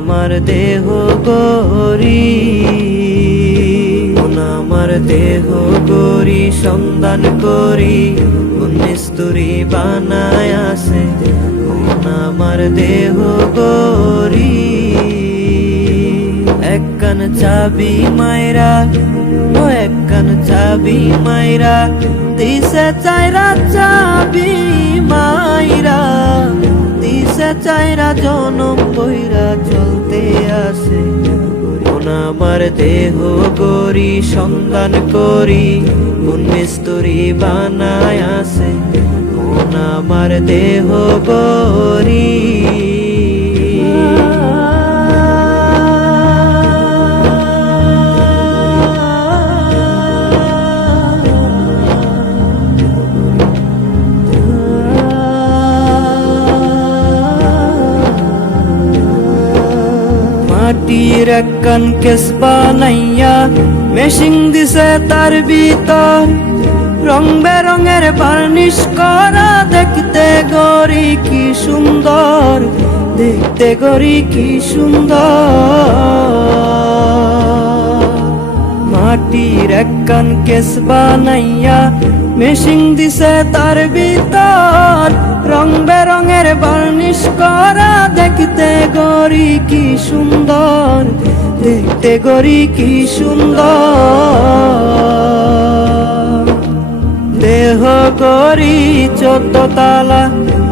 আমার দেহ গরি আমার দেহ গরি সন্ধান করি। মিস্তুরি বানায় আসে আমার দেহ গরি একখান চাবি মাইরা, ও একখান চাবি মাইরা, দিছে চাইরা চাবি। দিছে চাইরা জনম বইরা চলতে আসে। আমার দেহ গরি সন্ধান করি কোন বানায় আসে। আমার দেহ গরি মাটির একখান কেস বানাইয়া মেশিং দিছে তার ভিতর রং বেরঙের বার্নিশ করা দেখতে গরি কি সুন্দর দেখতে গরি কি সুন্দর মাটির একখান কেস বানাইয়া মেশিং দিছে তার ভিতর রং বেরঙের বার্নিশ করা দেখতে গরি কি সুন্দর, দেখতে গরি কি সুন্দর। দেহ গরি চোদ্দ তালা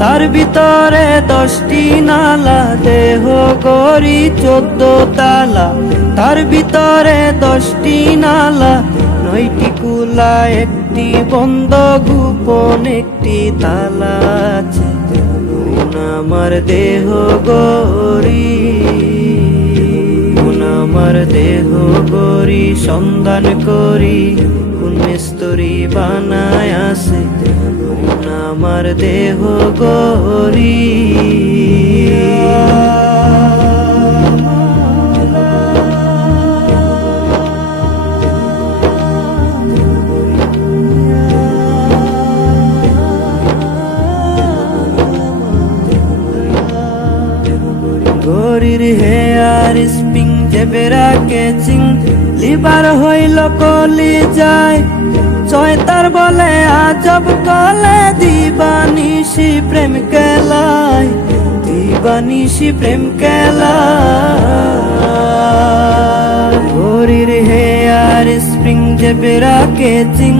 তার ভিতরে দশটি নালা। দেহ গরি চোদ্দ তালা তার ভিতরে দশটি নালা। কুলা একটি বন্ধ, গোপন একটি তালা। আছে আমার দেহ গরি আমার দেহ গরি সন্ধান করি। কোন বানায় আসে আমার দেহ গরি গরির হেয়ার স্পিং জেবেরা কেচিং লিবার হইল কলি যায় চয়তার বলে, আজব কলে দিবানিশি প্রেম কেলায় দিবানিশি প্রেম কেলায় গরির হেয়ার স্প্রিং জেবেরা কেচিং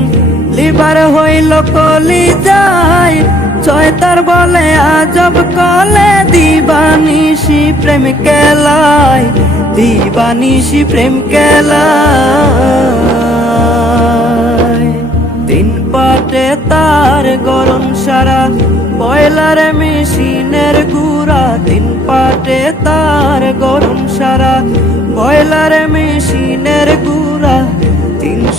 লিবার হইল কলি যায় চয়তার বলে, আজব কলে দিবানিশি প্রেম কেলায় দিবানিশি প্রেম কেলায়। তিন পাটে তার গরম সারা বয়লার মেশিনের গুড়া। তিন পাটে তার গরম সারা বয়লার মেশিনের গুড়া।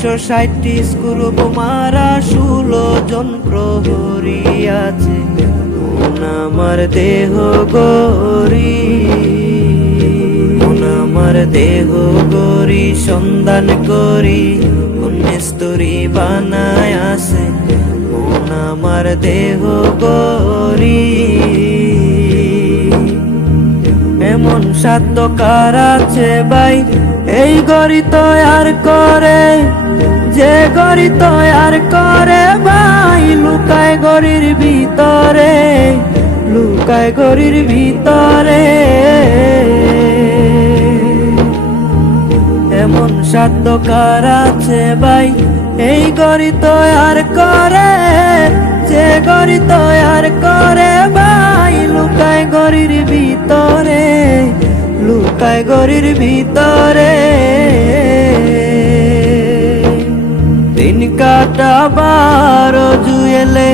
তিনশো ষাটটি স্ক্রু মারা ষোলো জন প্রহরী আছে। আমার দেহ গরি আমার দেহ গরি সন্ধান করি। কোন মিস্তুরি বানায় আসে। আমার দেহ গরি এমন সাধ্য কার আছে ভাই, এই গরি তো আর করে। যে গরি আর করে ভাই, লুকায় গরির ভিতরে, লুকায় গরির ভিতরে। এমন সাধ্য কার আছে ভাই, এই গরি আর করে, যে গরি আর করে ভাই, লুকায় গরির ভিতরে, লুকায় গরির ভিতরে। দিন কাটা বারো জুয়েলে,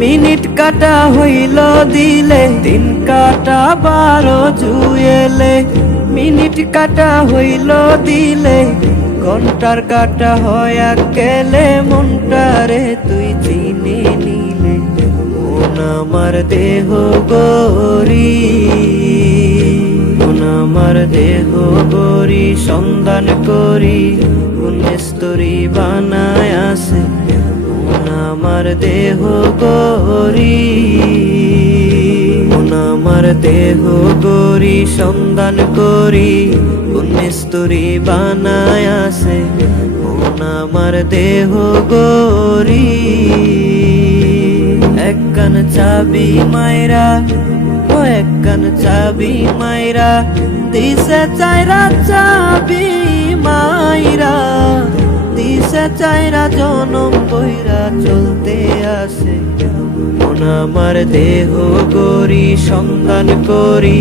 মিনিট কাটা হইল দিলে। দিন কাটা বারো জুয়েলে, মিনিট কাটা হইল দিলে। ঘণ্টার কাটা হয়া গেলে মনটারে তুই চিনে নিলে। মন আমার দেহ গরি আমার দেহ গরি সন্ধান করি কোন স্তরি বানায় আসে আমার দেহ গরি আমার দেহ গরি সন্ধান করি কোন মিস্তুরি বানায় মন আমার দেহ গরি এক কান চাবি মাইরা ও এক কান চাবি মাইরা, দিছে চাইরা চাবি মাইরা, দিছে চাইরা জনম বইরা চলতে আসে। মন আমার দেহ গরি সন্ধান করি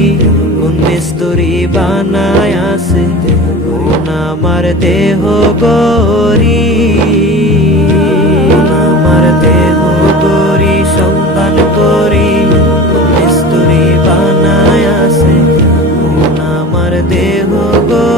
কোন মিস্তুরি বানায় আসে। মন আমার দেহ মন আমার দেহ গরি সন্তান করি। দেহ গরি